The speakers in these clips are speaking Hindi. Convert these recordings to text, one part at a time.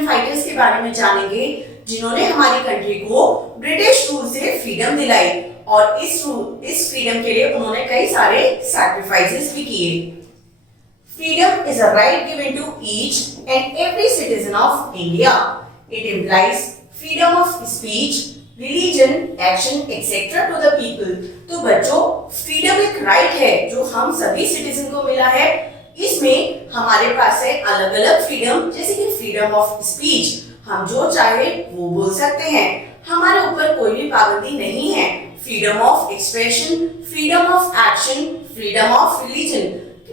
फ्रीडम फाइटर्स के बारे में जानेंगे जिन्होंने हमारी कंट्री को ब्रिटिश रूल से फ्रीडम दिलाई और इस फ्रीडम के लिए उन्होंने कई सारे सैक्रिफाइसेस भी किए। Freedom is a right given to each and every citizen of India. It implies freedom of speech, religion, action etcetera to the people. तो बच्चों, फ्रीडम एक राइट है जो हम सभी सिटीजन को मिला है। इसमें हमारे पास है अलग अलग फ्रीडम, जैसे कि फ्रीडम ऑफ स्पीच, हम जो चाहे वो बोल सकते हैं, हमारे ऊपर कोई भी पाबंदी नहीं है। Freedom of expression, freedom of action, freedom of religion,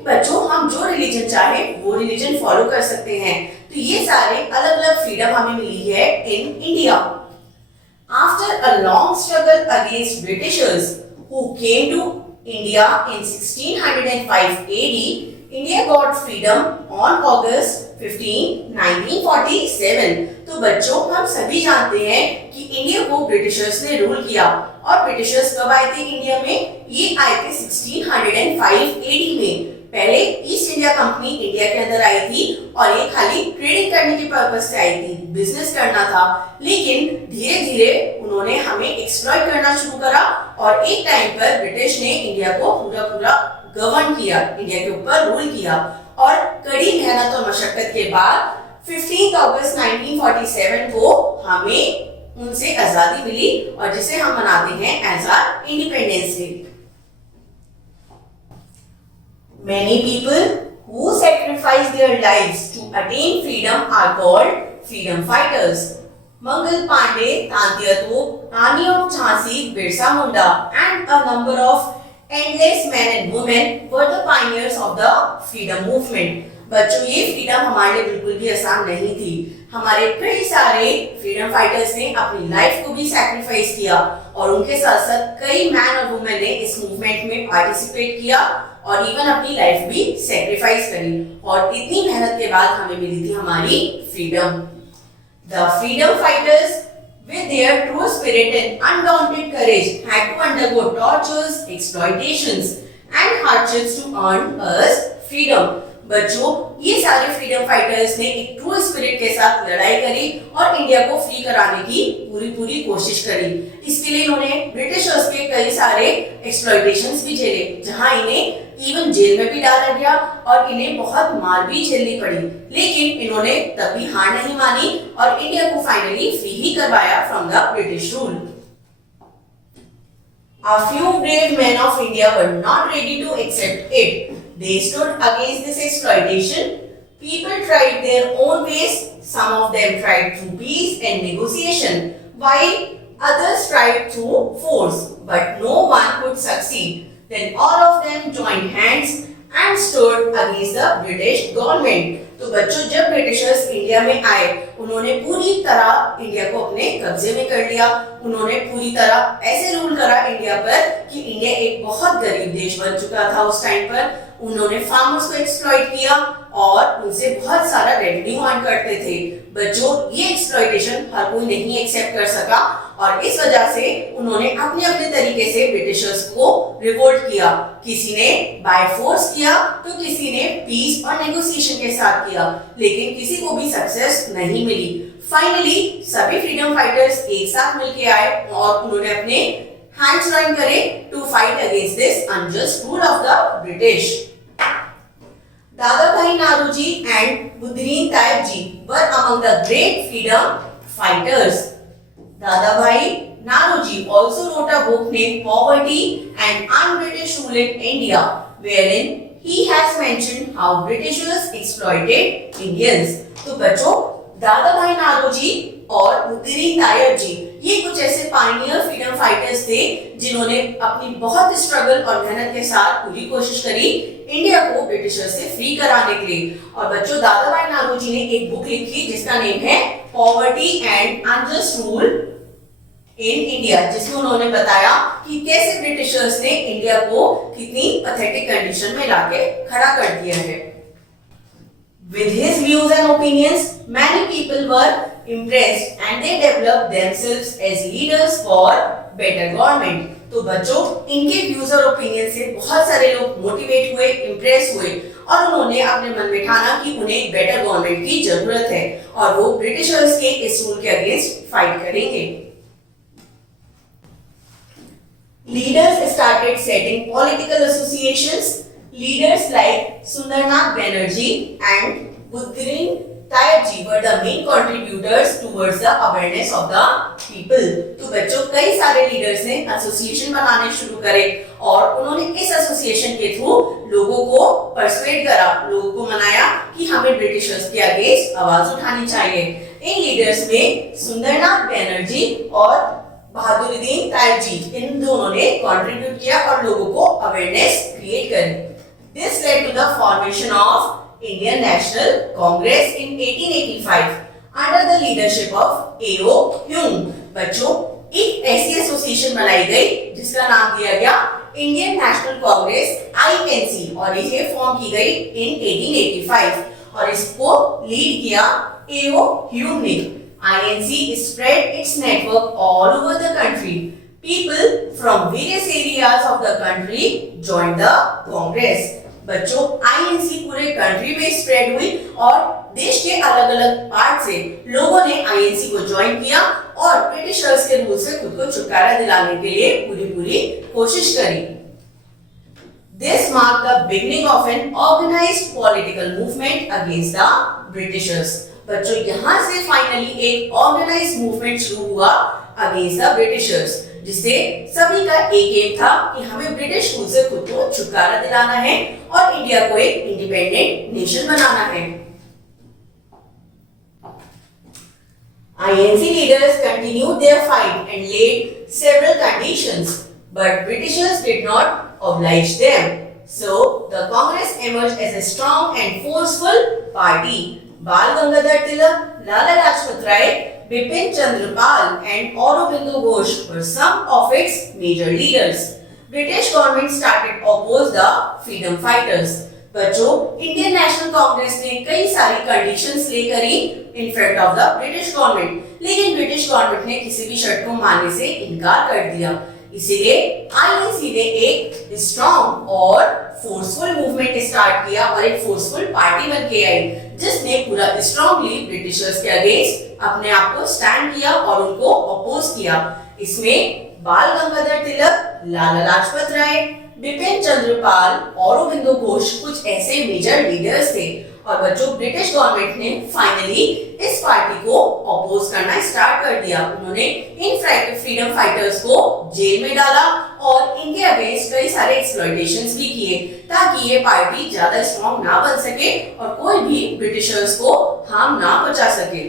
बच्चों हम जो रिलीजन चाहे वो रिलीजन फॉलो कर सकते हैं। तो ये सारे अलग अलग फ्रीडम हमें मिली है in India. After a long struggle against Britishers who came to India in 1605 AD, India got freedom on August 15, 1947। तो बच्चों, हम सभी जानते हैं कि इंडिया को ब्रिटिशर्स ने रूल किया और ब्रिटिशर्स कब आए थे इंडिया में? ये आए थे 1605 AD में। पहले ईस्ट इंडिया कंपनी इंडिया के अंदर आई थी और ये खाली ट्रेडिंग करने के पर्पज से आई थी, बिजनेस करना था। लेकिन धीरे धीरे उन्होंने हमें एक्सप्लॉइट करना शुरू करा और एक टाइम पर ब्रिटिश ने इंडिया को पूरा गवर्न किया, इंडिया के ऊपर रूल किया और कड़ी मेहनत और मशक्कत के बाद 15 अगस्त 1947 को हमें उनसे आजादी मिली और जिसे हम मनाते हैं as our Independence Day. Many people who sacrifice their lives to attain freedom are called freedom fighters. Mangal Pandey, Tantiya Tope, Rani of Jhansi, Birsa Munda, and a number of endless men and women were the pioneers of the freedom movement. बच्चों, ये फ्रीडम हमारे लिए बिल्कुल भी आसान नहीं थी। हमारे कई सारे फ्रीडम फाइटर्स ने अपनी लाइफ को भी सैक्रिफाइस किया और उनके साथ साथ कई मैन और वुमेन ने इस मूवमेंट में पार्टिसिपेट किया और इवन अपनी लाइफ भी सैक्रिफाइस करी और इतनी मेहनत के बाद हमें मिली थी हमारी freedom. The freedom fighters with their true spirit and undaunted courage had to undergo tortures, exploitations and hardships to earn us freedom। बच्चों, ये सारे फ्रीडम फाइटर्स ने एक ट्रू स्पिरिट के साथ लड़ाई करी और इंडिया को फ्री कराने की पूरी कोशिश करी। इसके लिए इन्होंने ब्रिटिशर्स के कई सारे एक्सप्लॉइटेशंस भी झेले, जहां इन्हें इवन जेल में भी डाला गया और इन्हें बहुत मार भी झेलनी पड़ी। लेकिन इन्होंने तब भी हार नहीं मानी और इंडिया को फाइनली फ्री ही करवाया from the British rule. A few brave men of India were not ready to accept it. They stood against this exploitation. People tried their own ways. Some of them tried through peace and negotiation, while others tried through force. But no one could succeed. Then all of them joined hands and stood against the British government. तो बच्चों, जब ब्रिटिशर्स इंडिया में आए, उन्होंने पूरी तरह इंडिया को अपने कब्जे में कर लिया। उन्होंने पूरी तरह ऐसे रूल करा इंडिया पर कि इंडिया एक बहुत गरीब देश बन चुका था उस टाइम पर। उन्होंने फार्मर्स को एक्सप्लॉइट किया और उनसे बहुत सारा रेवेन्यू अर्न करते थे। बच्चों, ये एक्सप्लॉइटेशन हर कोई नहीं एक्सेप्ट कर सका और इस वजह से उन्होंने अपने अपने तरीके से ब्रिटिशर्स को रिवोल्ट किया। किसी ने बाय फोर्स किया तो किसी ने पीस और नेगोशिएशन के साथ किया, लेकिन किसी को भी सक्सेस नहीं मिली। फाइनली सभी फ्रीडम फाइटर्स एक साथ मिलके आए और उन्होंने अपने हैंड्स जॉइन करे to fight against this unjust rule of the British. Dadabhai Naoroji and Budrin Tayeb ji were among the great freedom fighters. Dadabhai Naoroji also wrote a book named Poverty and Un-British Rule in India, wherein he has mentioned how Britishers exploited Indians. तो बच्चों, दादाभाई नारोजी और बुद्धिन तायब जी ये कुछ ऐसे पायनियर फ्रीडम फाइटर्स थे जिन्होंने अपनी बहुत स्ट्रगल और मेहनत के साथ पूरी कोशिश करी इंडिया को ब्रिटिशर्स से फ्री कराने के लिए। और बच्चों, दादाभाई नारोजी ने एक बुक लिखी जिसका नेम है poverty and unjust rule in India, जिसमें उन्होंने बताया कि कैसे ब्रिटिशर्स ने इंडिया को कितनी पैथेटिक कंडीशन में लाके खड़ा कर दिया है। With his views and opinions, many people were impressed and they developed themselves as leaders for better government। तो बच्चों, इनके व्यूज और ओपिनियन से बहुत सारे लोग मोटिवेट हुए, इम्प्रेस हुए और उन्होंने अपने मन में ठाना कि उन्हें एक बेटर गवर्नमेंट की जरूरत है और वो ब्रिटिशर्स के इस रूल के अगेंस्ट फाइट करेंगे। Leaders started setting political associations. Leaders like Sundarnath Banerjee and Budrin Tayabji were the main contributors towards the awareness of the people. तो बच्चों कई सारे लीडर्स ने एसोसिएशन बनाने शुरू करे और उन्होंने इस एसोसिएशन के थ्रू लोगों को परसुएड करा, लोगों को मनाया कि हमें ब्रिटिशर्स के अगेंस्ट आवाज उठानी चाहिए। इन लीडर्स में सुंदरनाथ बैनर्जी और बहादुरुद्दीन तायबजी इन दोनों ने कंट्रीब्यूट किया और लोगों को अवेयरनेस क्रिएट करी। This led to the formation of Indian National Congress in 1885 under the leadership of A O Hume. बच्चों एक ऐसी एसोसिएशन बनाई गई जिसका नाम दिया गया इंडियन नेशनल कांग्रेस आईएनसी और इसे फॉर्म की गई इन 1885 और इसको लीड किया एओ ह्यूम ने। INC spread its network all over the country. People from various areas of the country joined the Congress. बच्चों INC पूरे कंट्री में स्प्रेड हुई और देश के अलग-अलग पार्ट से लोगों ने INC को ज्वाइन किया और ब्रिटिशर्स के रूल से खुद को छुटकारा दिलाने के लिए पूरी कोशिश करी। This marked the beginning of an organized political movement against the Britishers. बच्चों यहाँ से फाइनली एक ऑर्गेनाइज्ड मूवमेंट शुरू हुआ अगेंस्ट द ब्रिटिशर्स, जिससे सभी का एक एम था कि हमें ब्रिटिश रूल से खुद को छुटकारा दिलाना है और इंडिया को एक इंडिपेंडेंट नेशन बनाना है। INC leaders continued their fight and laid several conditions, but Britishers did not oblige them. So the Congress emerged as a strong and forceful party. बाल Gangadhar Tilak, Lala Lajpat Rai, Bipin Chandra Pal and Aurobindo Ghosh were some of its major leaders. British government started oppose the freedom fighters. बच्चों इंडियन नेशनल कांग्रेस ने कई सारी कंडीशंस लेकर ही in front of the British government, लेकिन ब्रिटिश गवर्नमेंट ने किसी भी शर्त को मानने से इनकार कर दिया। इसीलिए आईएनसी ने एक स्ट्रॉन्ग और फोर्सफुल मूवमेंट स्टार्ट किया और एक फोर्सफुल पार्टी बन के आई जिसने पूरा स्ट्रॉन्गली ब्रिटिशर्स के अगेंस्ट अपने आप को स्टैंड किया और उनको अपोज किया। इसमें बाल गंगाधर तिलक, लाला लाजपत राय, बिपिन चंद्र पाल, औरोबिंदो घोष कुछ ऐसे मेजर लीडर्स थे और बच्चों ब्रिटिश गवर्नमेंट ने फाइनली इस पार्टी को अपोज करना स्टार्ट कर दिया। उन्होंने इन फ्रीडम फाइटर्स को जेल में डाला और इनके अगेंस्ट कई सारे एक्सप्लॉयटेशंस भी किए ताकि ये पार्टी ज्यादा स्ट्रॉन्ग ना बन सके और कोई भी ब्रिटिशर्स को हार्म ना पहुंचा सके।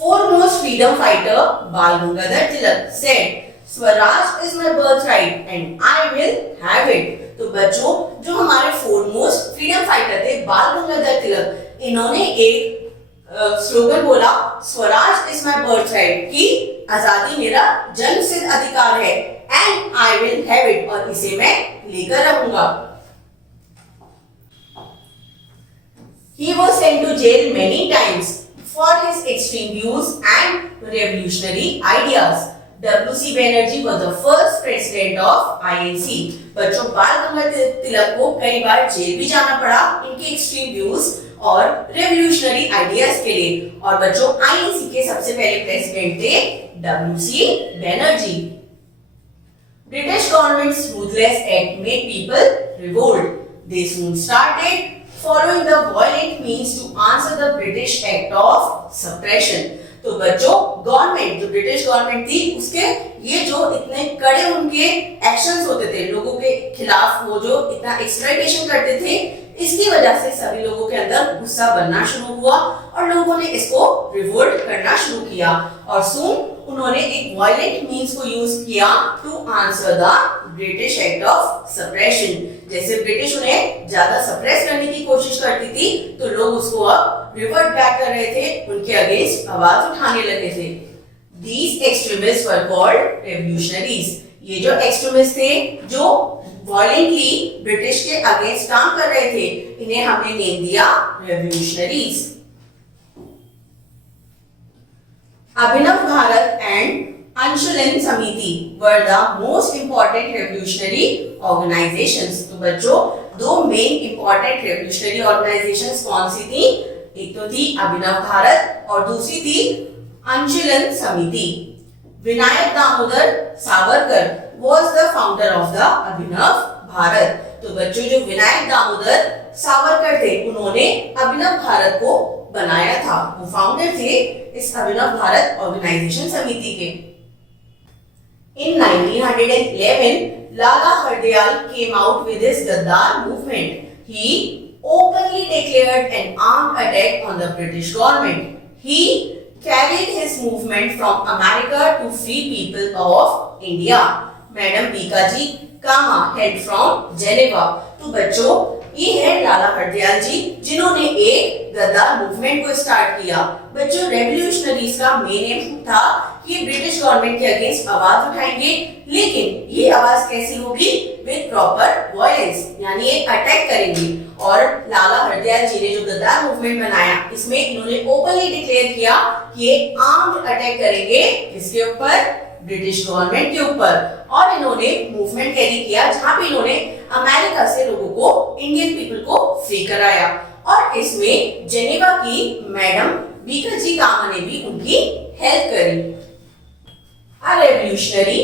Foremost freedom fighter Bal Gangadhar Tilak said, "Swaraj is my birthright and I will have it." तो बच्चों जो हमारे फोरमोस्ट फ्रीडम फाइटर थे बाल गंगाधर तिलक, इन्होंने एक स्लोगन बोला, स्वराज इज माय बर्थराइट, कि आजादी मेरा जन्मसिद्ध अधिकार है, and I will have it, और इसे मैं लेकर रहूंगा। He was sent to jail many times for his extreme views and revolutionary ideas. W.C. Banerjee was the first president of INC. बच्चों बाल गंगाधर तिलक को कई बार जेल भी जाना पड़ा इनके एक्सट्रीम व्यूज और रेवोल्यूशनरी आइडियाज के लिए, और बच्चों INC के सबसे पहले प्रेसिडेंट थे W.C. Banerjee. British government's ruthless act made people revolt. They soon started following the violent means to answer the British act of suppression. तो बच्चों गवर्नमेंट जो ब्रिटिश गवर्नमेंट थी उसके ये जो इतने कड़े उनके एक्शंस होते थे लोगों के खिलाफ, वो जो इतना एक्सप्लॉइटेशन करते थे, इसकी वजह से सभी लोगों के अंदर गुस्सा बनना शुरू हुआ और लोगों ने इसको रिवोल्ट करना शुरू किया और सून उन्होंने एक वायलेंट मींस को यूज किया to answer the British act of suppression. जैसे ब्रिटिश उन्हें ज्यादा सप्रेस करने की कोशिश करती थी तो लोग उसको अब रिवर्ट बैक कर रहे थे, उनके अगेंस्ट आवाज उठाने लगे थे। These extremists were called revolutionaries. ये जो एक्सट्रीमिस्ट थे जो वायलेंटली ब्रिटिश के अगेंस्ट काम कर रहे थे, इन्हें हमने नेम दिया रेवोल्यूशनरीज। अभिनव भारत एंड अंशुलन समिति were the most important revolutionary organizations। तो बच्चों दो मेन इंपॉर्टेंट रेवोल्यूशनरी ऑर्गेनाइजेशंस कौन सी थी? एक तो थी अभिनव भारत और दूसरी थी अंशुलन समिति। Vinayak Damodar Savarkar was the founder of the अभिनव भारत। तो बच्चों जो विनायक दामोदर सावरकर थे उन्होंने अभिनव भारत को बनाया था, वो फाउंडर थे इस अभिनव भारत ऑर्गेनाइजेशन समिति के। In 1911, Lala Hardayal came out with his Gaddar movement. He openly declared an armed attack on the British government. He carried his movement from America to free people of India. Madam Bikaji Kama hailed from Geneva. तो बच्चों ये है लाला हरदयाल जी जिन्होंने एक गद्दार मूवमेंट को स्टार्ट किया। बच्चों रेवोल्यूशनरीज का मेन एम था कि ब्रिटिश गवर्नमेंट के अगेंस्ट आवाज उठाएंगे, लेकिन ये आवाज कैसी होगी? विद प्रॉपर वायलेंस, यानी एक अटैक करेंगे। और लाला हरदयाल जी ने जो गद्दार मूवमेंट बनाया इसमें इन्होंने ओपनली डिक्लेयर किया कि ये आर्म्ड अटैक करेंगे इसके ऊपर, ब्रिटिश गवर्नमेंट के ऊपर। और इन्होंने मूवमेंट कैरी किया जहां पे इन्होंने अमेरिका से लोगों को, इंडियन पीपल को फ्री कराया। और इसमें जेनेवा की मैडम बीकाजी कामा ने भी उनकी हेल्प करी। A revolutionary,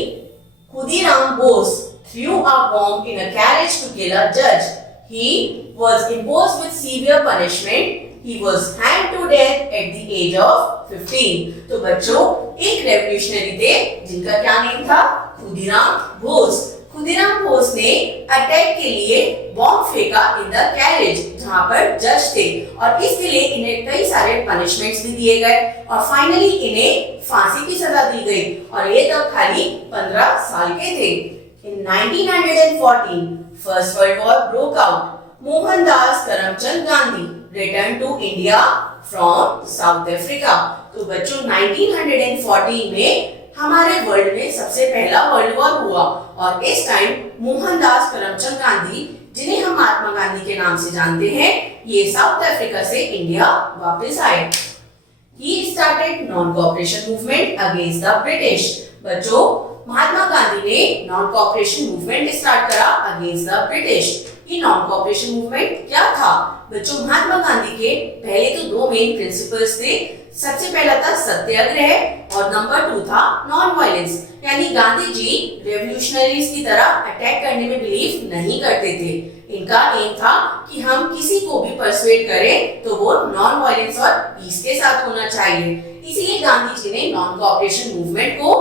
Khudiram Bose, threw a bomb in a carriage to kill a judge. He was imposed with severe punishment. He was hanged to death at the age of 15। तो बच्चों एक रेवोल्यूशनरी थे जिनका क्या नेम था? खुदीराम बोस। खुदीराम बोस ने अटैक के लिए बॉम्ब फेंका इन द कैरेज जहां पर जज थे, और इसके लिए इन्हें कई सारे पनिशमेंट्स भी दिए गए और फाइनली इन्हें फांसी की सजा दी गई, और ये तब खाली 15 साल के थे। इन 1914 first world war broke out. Mohandas Karamchand Gandhi returned to India from South Africa। तो बच्चों 1914 में हमारे वर्ल्ड में सबसे पहला वर्ल्ड वॉर हुआ, और इस टाइम मोहनदास करमचंद गांधी, जिन्हें हम महात्मा गांधी के नाम से जानते हैं, ये साउथ अफ्रीका से इंडिया वापस आए। He started non-cooperation movement against the British। बच्चों महात्मा गांधी ने नॉन कॉपरेशन मूवमेंट स्टार्ट करा अगेंस्ट द ब्रिटिश। ये नॉन कॉपरेशन मूवमेंट क्या था? बच्चों महात्मा गांधी के पहले तो दो मेन प्रिंसिपल्स थे। सबसे पहला था सत्याग्रह और नंबर 2 था नॉन वायलेंस, यानी गांधी जी रेवोल्यूशनरीज की तरह अटैक करने में बिलीव नहीं करते थे। इनका एम था कि हम किसी को भी परसुएट करें तो वो नॉन वायलेंस और पीस के साथ होना चाहिए। इसीलिए गांधी जी ने नॉन कॉपरेशन मूवमेंट को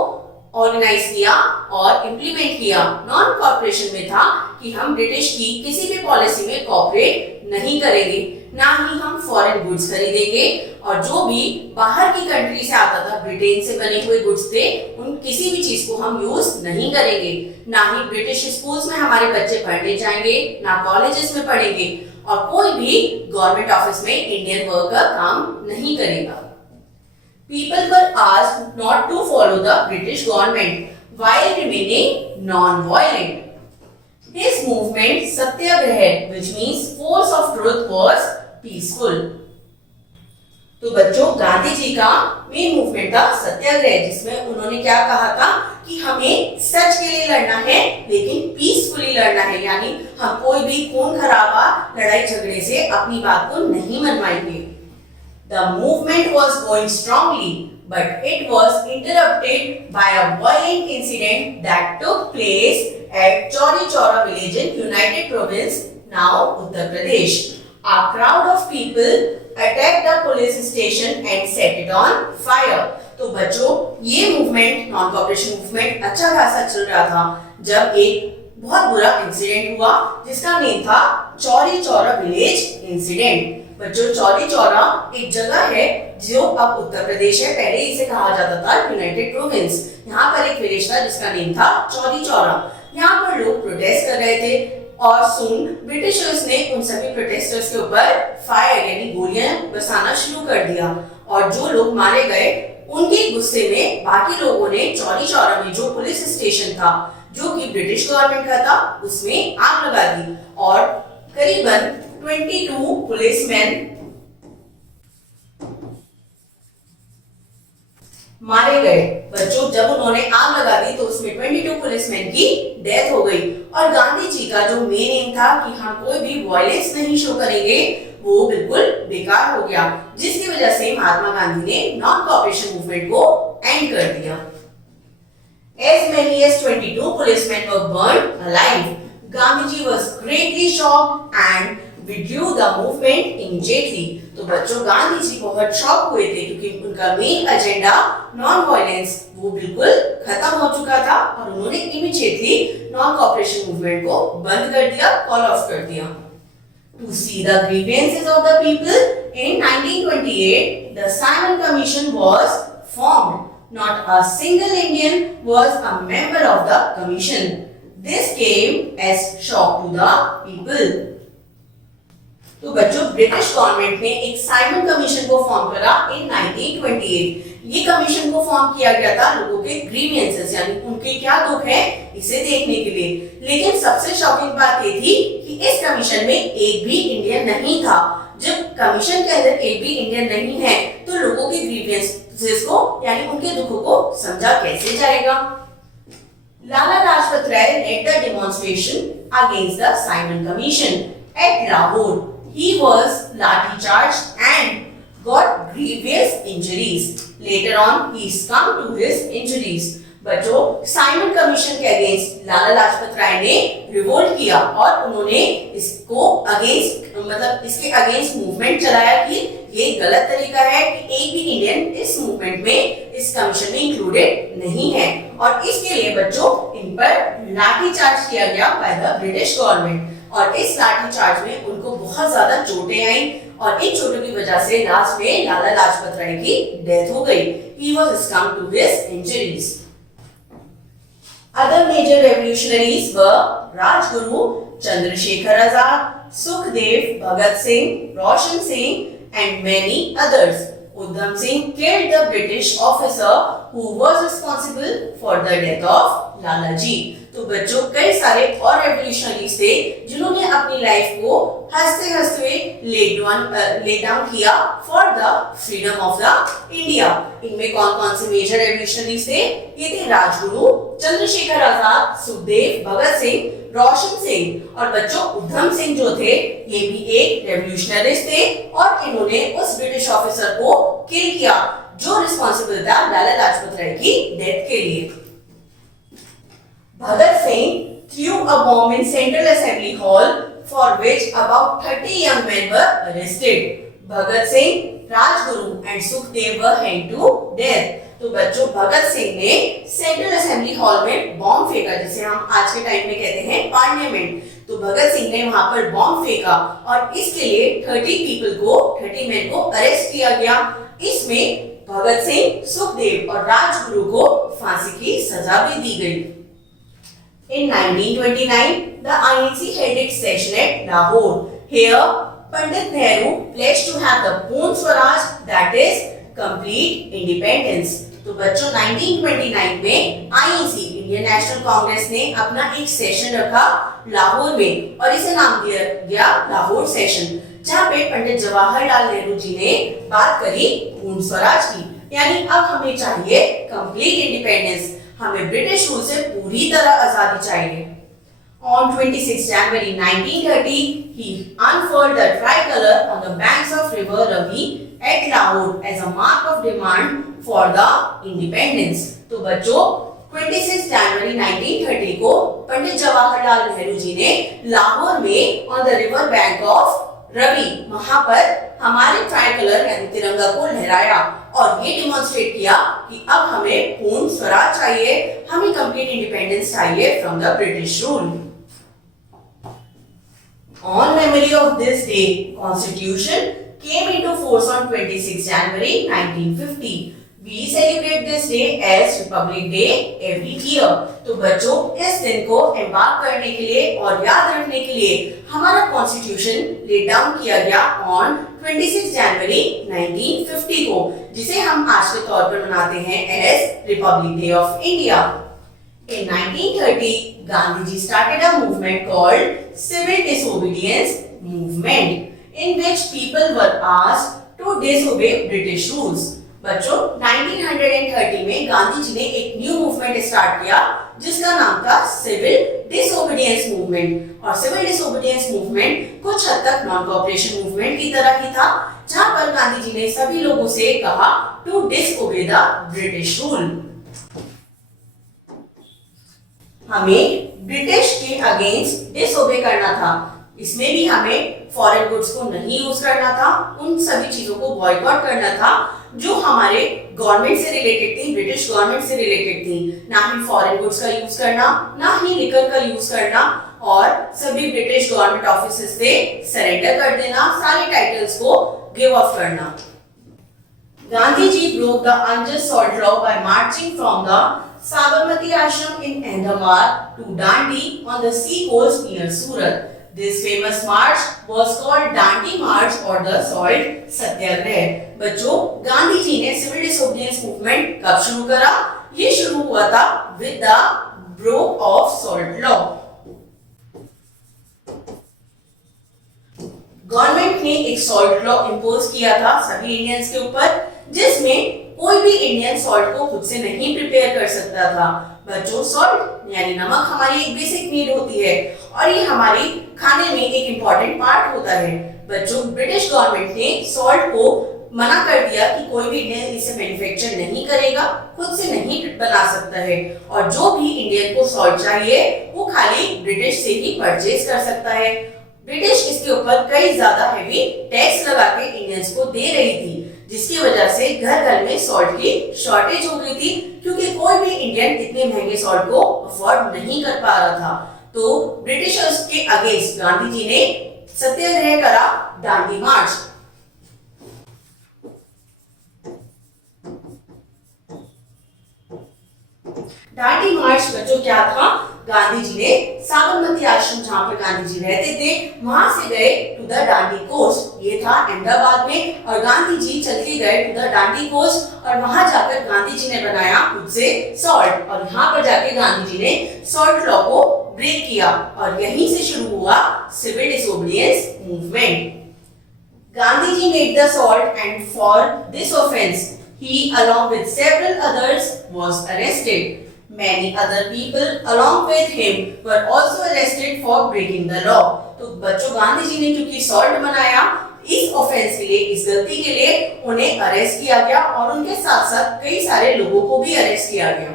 ऑर्गेनाइज किया और इम्प्लीमेंट किया। नॉन कॉपरेशन में था कि हम ब्रिटिश की किसी भी पॉलिसी में कॉपरेट नहीं करेंगे, ना ही हम फॉरेन गुड्स खरीदेंगे, और जो भी बाहर की कंट्री से आता था, ब्रिटेन से बने हुए गुड्स थे, उन किसी भी चीज को हम यूज नहीं करेंगे। ना ही ब्रिटिश स्कूल्स में हमारे बच्चे पढ़ने जाएंगे, ना कॉलेजेस में पढ़ेंगे, और कोई भी गवर्नमेंट ऑफिस में इंडियन वर्कर काम नहीं करेगा। People were asked not to follow the British government while remaining non-violent. His movement Satyagraha, which means force of truth, was peaceful। तो बच्चों गांधी जी का मेन मूवमेंट था सत्याग्रह, जिसमें उन्होंने क्या कहा था कि हमें सच के लिए लड़ना है लेकिन पीसफुली लड़ना है, यानी हम कोई भी खून खराबा लड़ाई झगड़े से अपनी बात को नहीं मनवाएंगे। The movement was going strongly, but it was interrupted by a violent incident that took place at Chauri Chaura village in United Province, now Uttar Pradesh। A crowd of people attacked the police station and set it on fire। तो बच्चों ये मूवमेंट नॉन कॉपरेशन मूवमेंट अच्छा खासा चल रहा था जब एक बहुत बुरा इंसिडेंट हुआ जिसका नेम था चौरी चौरा विलेज इंसिडेंट। बच्चों चौरी चौरा एक जगह है जो अब उत्तर प्रदेश है, पहले इसे कहा जाता था यूनाइटेड प्रोविंस। यहाँ पर एक विलेज था जिसका नेम था चौरी चौरा। यहाँ पर लोग प्रोटेस्ट कर रहे थे और सुन ब्रिटिशर्स ने उन सभी प्रोटेस्टर्स के ऊपर फायर यानी गोलियां बरसाना शुरू कर दिया, और जो लोग मारे गए उनके गुस्से में बाकी लोगों ने चौरी चौरा में जो पुलिस स्टेशन था जो कि ब्रिटिश गवर्नमेंट का था उसमें आग लगा दी, और करीबन 22 पुलिसमैन मारे गए। बच्चों जब उन्होंने आग लगा दी तो उसमें 22 पुलिसमैन की डेथ हो गई और गांधी जी का जो मेन एम था कि हम कोई भी वायलेंस नहीं शो करेंगे वो बिल्कुल बेकार हो गया, जिसकी वजह से महात्मा गांधी ने नॉन कोऑपरेशन मूवमेंट को एंड कर दिया। As many as 22 policemen were burned alive. Gandhiji was greatly shocked and withdrew the movement immediately. तो बच्चों गांधी जी बहुत शॉक हुए थे क्योंकि उनका मेन एजेंडा नॉन वायलेंस वो बिल्कुल खत्म हो चुका था और उन्होंने इमीडिएटली नॉन कोऑपरेशन मूवमेंट को बंद कर दिया, कॉल ऑफ कर दिया। To see the grievances of the people, in 1928, the Simon Commission was formed. Not a single Indian was a member of the commission. This came as shock to the people. तो बच्चों ब्रिटिश गवर्नमेंट ने एक साइमन कमीशन को फॉर्म करा इन 1928। ये कमीशन को फॉर्म किया गया था लोगों के ग्रीवियंसेस यानी उनके क्या दुख है इसे देखने के लिए। लेकिन सबसे शॉकिंग बात ये थी कि इस कमीशन में एक भी इंडियन नहीं था। जब कमीशन के अंदर एक भी इंडियन नहीं है तो लोगों के ग्रीवियंसेस को यानी उनके दुखों को समझा कैसे जाएगा। Lala Lajpat Rai led the demonstration against the Simon Commission at Lahore. He was lathi charged and got grievous injuries. Later on, he succumbed to his injuries. बच्चों साइमन कमीशन के अगेंस्ट लाला लाजपत राय ने रिवोल्ट किया और उन्होंने इसको अगेंस्ट मतलब इसके अगेंस्ट मूवमेंट चलाया कि ये गलत तरीका है कि एक भी इंडियन इस मूवमेंट में इस कमीशन में इंक्लूडेड नहीं है और इसके लिए बच्चों इन पर लाठी चार्ज किया गया बाय द ब्रिटिश गवर्नमेंट और इस लाठी चार्ज में उनको बहुत ज्यादा चोटें आई और इन चोटों की वजह से लास्ट में लाला लाजपत राय की डेथ हो गई। He was succumbed to his injuries. Other major revolutionaries were Rajguru, Chandrasekhar Azad, Sukhdev, Bhagat Singh, Roshan Singh and many others. Udham Singh killed the British officer who was responsible for the death of Lala Ji. तो बच्चों कई सारे और रेवोल्यूशनरीज थे जिन्होंने अपनी लाइफ को हंसते हंसते ले डाउन किया for the freedom of the India. इनमें कौन कौन से मेजर रेवोल्यूशनरीज थे? ये थे राजगुरु, चंद्रशेखर आजाद, सुखदेव, भगत सिंह, रोशन सिंह और बच्चों उधम सिंह जो थे ये भी एक रेवोल्यूशनरिस्ट थे और इन्होंने उस ब्रिटिश ऑफिसर को किल किया जो रिस्पॉन्सिबल था लाला लाजपत राय की डेथ के लिए। Bhagat Singh threw a bomb in Central Assembly Hall for which about 30 young men were arrested. Bhagat Singh, Rajguru and Sukhdev were hanged to death. तो बच्चों भगत सिंह ने सेंट्रल असेंबली हॉल में बॉम्ब फेंका जिसे हम आज के टाइम में कहते हैं पार्लियामेंट। तो भगत सिंह ने वहां पर बॉम्ब फेंका और इसके लिए 30 मैन को अरेस्ट किया गया। इसमें भगत सिंह, सुखदेव और राजगुरु को फांसी की सजा भी दी गई। In 1929, the INC held its session at Lahore. Here, Pandit Nehru pledged to have the Poon Swaraj, that is, complete independence. तो बच्चों 1929 में INC इंडियन नेशनल कांग्रेस ने अपना एक सेशन रखा लाहौर में और इसे नाम दिया गया लाहौर सेशन, जहाँ पे पंडित जवाहरलाल नेहरू जी ने बात करी पूर्ण स्वराज की, यानी अब हमें चाहिए कंप्लीट इंडिपेंडेंस, हमें ब्रिटिश रूल से पूरी तरह आजादी चाहिए। On 26 January 1930, he unfurled the tricolor on the banks of River Ravi at Lahore as a mark of demand for the independence. तो बच्चों 26 जनवरी 1930 को पंडित जवाहरलाल नेहरू जी ने लाहौर में on the river bank of Ravi वहां पर हमारे ट्राइकलर यानी तिरंगा को लहराया और ये डिमॉन्स्ट्रेट किया कि अब हमें पूर्ण स्वराज चाहिए, हमें कंप्लीट इंडिपेंडेंस चाहिए from the British rule. On memory of this day, Constitution came into force on 26 January 1950. We celebrate this day as Republic Day every year. तो बच्चों इस दिन को एम्बार्क करने के लिए और याद रखने के लिए हमारा कॉन्स्टिट्यूशन लेट डाउन किया गया ऑन 26 जनवरी 1950 को, जिसे हम आज के तौर पर मनाते हैं as Republic Day of India. In 1930, Gandhiji started a movement called Civil Disobedience Movement, in which people were asked to disobey British rules. बच्चों 1930 में गांधी जी ने एक न्यू मूवमेंट स्टार्ट किया जिसका नाम था सिविल डिसोबीडियंस मूवमेंट। और सिविल डिसोबीडियंस मूवमेंट कुछ हद तक नॉन कोऑपरेशन मूवमेंट की तरह ही था, जहां पर गांधी जी ने सभी लोगों से कहा to disobey the British rule. हमें ब्रिटिश के अगेंस्ट डिसओबे करना था। इसमें भी हमें फॉरेन गुड्स को नहीं यूज करना था, उन सभी चीजों को बॉयकॉट करना था जो हमारे गवर्नमेंट से रिलेटेड थी, ब्रिटिश गवर्नमेंट से रिलेटेड थी। ना ही फॉरेन गुड्स का यूज करना, ना ही लिकर का यूज करना, और सभी ब्रिटिश गवर्नमेंट ऑफिसेज से सरेंडर कर देना, सारे टाइटल्स को गिव ऑफ करना। Gandhi ji broke the unjust salt law by marching from the Sabarmati Ashram in Ahmedabad to Dandi on the sea coast near Surat. This famous march was called Dandi March or the Salt Satyagrah. बच्चों, गांधी जी ने सिविल डिसोबीडियंस मूवमेंट कब शुरू करा? ये शुरू हुआ था with the broke of salt law. Government ने एक सॉल्ट लॉ इंपोज किया था सभी इंडियंस के ऊपर, जिसमें कोई भी इंडियन सॉल्ट को खुद से नहीं प्रिपेयर कर सकता था। बच्चों, सॉल्ट यानी नमक हमारी एक बेसिक नीड होती है और ये हमारी खाने में एक इंपॉर्टेंट पार्ट होता है। बच्चों, ब्रिटिश गवर्नमेंट ने सॉल्ट को मना कर दिया कि कोई भी इंडियन इसे मैन्युफैक्चर नहीं करेगा, खुद से नहीं बना सकता है, और जो भी इंडियन को सॉल्ट चाहिए वो खाली ब्रिटिश से ही परचेज कर सकता है। ब्रिटिश इसके ऊपर कई ज्यादा हेवी टैक्स लगा के इंडियंस को दे रही थी, जिसकी वजह से घर घर में सॉल्ट की शॉर्टेज हो गई थी, क्योंकि कोई भी इंडियन इतने महंगे सॉल्ट को अफोर्ड नहीं कर पा रहा था। तो ब्रिटिशर्स के अगेंस्ट गांधी जी ने सत्याग्रह करा, दांडी मार्च। दांडी मार्च बच्चों क्या था? गांधी जी ने साबरमती आश्रम, जहां पर गांधी जी रहते थे, वहां से गए टू द दांडी कोस्ट। ये था अहमदाबाद में, और गांधी जी चलते गए टू द दांडी कोस्ट, और वहां जाकर गांधी जी ने बनाया खुद से सॉल्ट, और यहाँ पर जाके गांधी जी ने सॉल्ट लॉ को ब्रेक किया, और यहीं से शुरू हुआ Civil Disobedience Movement. Gandhi ji made the salt, and for this offense he along with several others was arrested. Many other people along with him were also arrested for breaking the law. तो बच्चों, गांधी जी ने क्योंकि सॉल्ट बनाया, इस ऑफेंस के लिए, इस गलती के लिए उन्हें अरेस्ट किया गया, और उनके साथ साथ कई सारे लोगों को भी अरेस्ट किया गया।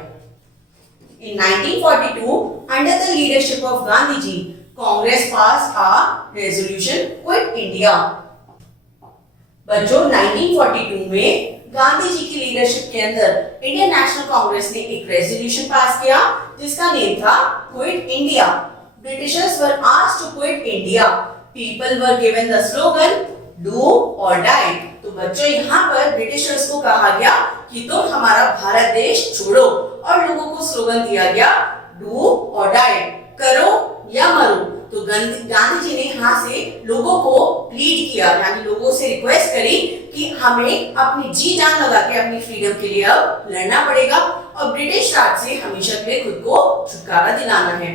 In 1942, under the leadership of Gandhi ji, Congress passed a resolution quit India. बच्चों, 1942 में गांधी जी की लीडरशिप के अंदर इंडियन नेशनल कांग्रेस ने एक रेजोल्यूशन पास किया जिसका नेम था Quit India. Britishers were asked to quit India. People were given the slogan do or die. तो बच्चों, यहाँ पर ब्रिटिशर्स को कहा गया कि तुम हमारा भारत देश छोड़ो, और लोगों को स्लोगन दिया गया डू और डाई, करो या मरो। तो गांधी जी ने यहाँ से लोगों को प्लीड किया, यानी लोगों से रिक्वेस्ट करी कि हमें अपनी जी जान लगा के अपनी फ्रीडम के लिए अब लड़ना पड़ेगा, और ब्रिटिश राज से हमेशा के लिए खुद को छुटकारा दिलाना है।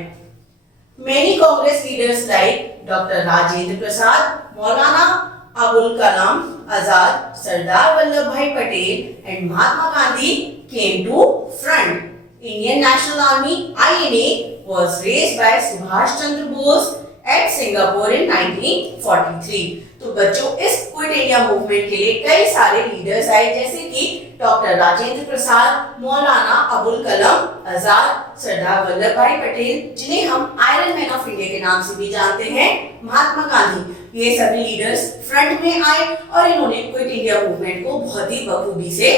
Many Congress leaders like Dr. Rajendra Prasad, Maulana Abul Kalam Azad, Sardar Vallabhbhai Patel, and Mahatma Gandhi came to front. Indian National Army (INA) was raised by Subhash Chandra Bose at Singapore in 1943. तो बच्चों, इस क्विट इंडिया मूवमेंट के लिए कई सारे लीडर्स आए, जैसे कि डॉक्टर राजेंद्र प्रसाद, मौलाना अबुल कलाम आजाद, सरदार वल्लभ भाई पटेल, जिन्हें हम आयरन मैन ऑफ इंडिया के नाम से भी जानते हैं, महात्मा गांधी। ये सभी लीडर्स फ्रंट में आए और इन्होंने क्विट इंडिया मूवमेंट को बहुत ही बखूबी से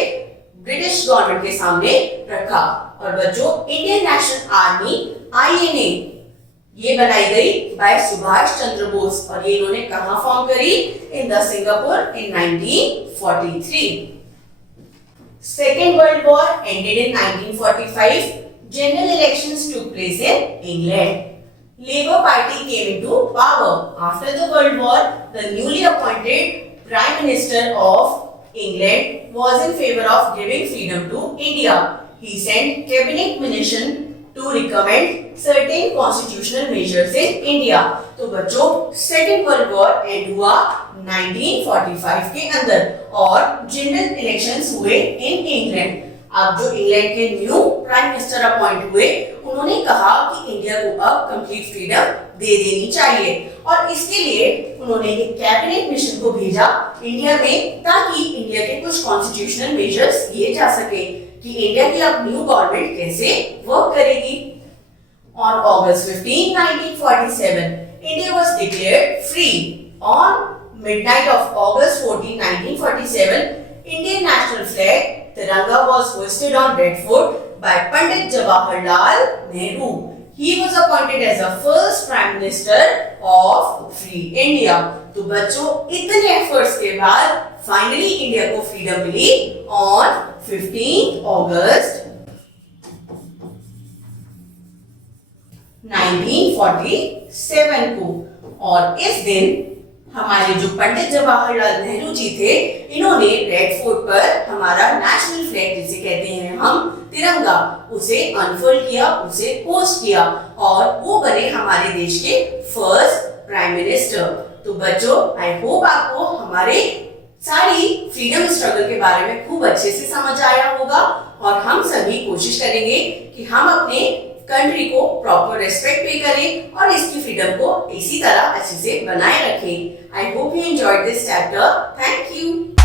ब्रिटिश गवर्नमेंट के सामने रखा। और बच्चों, इंडियन नेशनल आर्मी (INA) ये बनाई गई बाय सुभाष चंद्र बोस, और ये इन्होंने कहां फॉर्म करी? In the Singapore in 1943. Second World War ended in 1945. General elections took place in England. Labour Party came into power. After the World War, the newly appointed Prime Minister of England was in favor of giving freedom to India. He sent cabinet mission to recommend certain constitutional measures in India. तो बच्चों, सेकेंड वर्ल्ड वॉर एंड हुआ 1945 के अंदर और जनरल इलेक्शंस हुए इन इंग्लैंड। अब जो इंग्लैंड के न्यू प्राइम मिनिस्टर अपॉइंट हुए, उन्होंने कहा कि इंडिया को अब कंप्लीट फ्रीडम दे देनी चाहिए और इसके लिए उन्होंने एक कैबिनेट मिशन को भेजा इंडिया में, ताकि इंडिया के कुछ कॉन्स्टिट्यूशनल मेजर्स लिए जा सके कि इंडिया की अब न्यू गवर्नमेंट कैसे वर्क करेगी। On August 15, 1947, India was declared free. On midnight of August 14, 1947, Indian national flag Tiranga was hoisted on Red Fort by Pandit Jawaharlal Nehru. He was appointed as the first Prime Minister of Free India. तो बच्चों, इतने एफर्ट्स के बाद फाइनली इंडिया को फ्रीडम मिली ऑन 15 अगस्त 1947 को। और इस दिन हमारे जो पंडित जवाहरलाल नेहरू जी थे, इन्होंने रेड फोर्ट पर हमारा नेशनल फ्लैग, जिसे कहते हैं हम तिरंगा, उसे अनफोल्ड किया, उसे पोस्ट किया और वो बने हमारे देश के फर्स्ट प्राइम मिनिस्टर। तो बच्चों, आई होप आपको हमारे सारी फ्रीडम स्ट्रगल के बारे में खूब अच्छे से समझ आया होगा और हम सभी कोशिश करेंगे कि हम अपने कंट्री को प्रॉपर रेस्पेक्ट पे करें और इसकी फ्रीडम को इसी तरह अच्छे से बनाए रखें। I hope you enjoyed this chapter. Thank you.